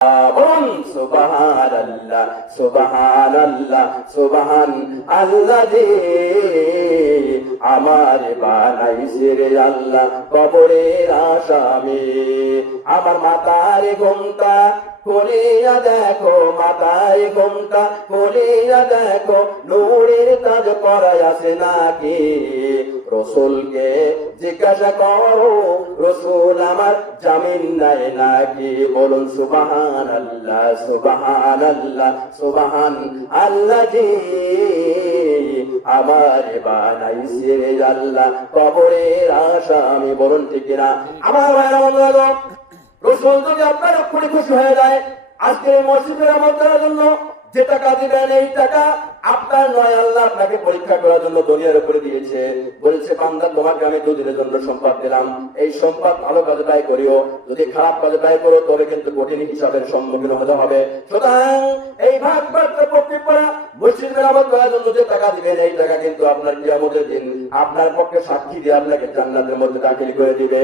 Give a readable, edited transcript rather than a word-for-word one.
বলুন সুবহানাল্লাহ সুবহানাল্লাহ সুবহান আল্লাহ রে আমার বানাইছে রে আল্লাহ কবরের আসামি। আমার মাথার ঘোমটা খুলিয়া দেখো, মাথায় ঘোমটা খুলিয়া দেখো, নূরের তাজ পরায় আছে নাকি? রসুলকে জিজ্ঞাসা করো, রসুল আমার জামিন নাই নাকি? বলুন সুবহানাল্লাহ সুবহানাল্লাহ সুবহান আল্লাহ জি আমার বানাইছে আল্লাহ কবরের আসামি। বলুন ঠিক কিনা? আমার ভাইরা বন্ধুরা, রসুল যদি আপনার এক্ষুনি খুশি হয়ে যায়, আজকে মসজিদের আমল করার জন্য যে টাকা দিবেন এই টাকা আপনার নয়, আল্লাহ আপনাকে পরীক্ষা করার জন্য দুনিয়ার উপরে দিয়েছে। বলছে বান্দা তোমাকে আমি দুদিনের জন্য সম্পদ দিলাম, এই সম্পদ ভালো কাজে ব্যয় করিও, যদি খারাপ কাজে ব্যয় করো তবে কিন্তু কঠিন হিসাবের সম্মুখীন হতে হবে। সুতরাং এই ভাগ প্রত্যেক করা মসজিদের আমল করার জন্য যে টাকা দিবেন এই টাকা কিন্তু আপনার কিয়ামতের দিন আপনার পক্ষে সাক্ষী দিয়ে আপনাকে জান্নাতের মধ্যে দাখিল করে দিবে।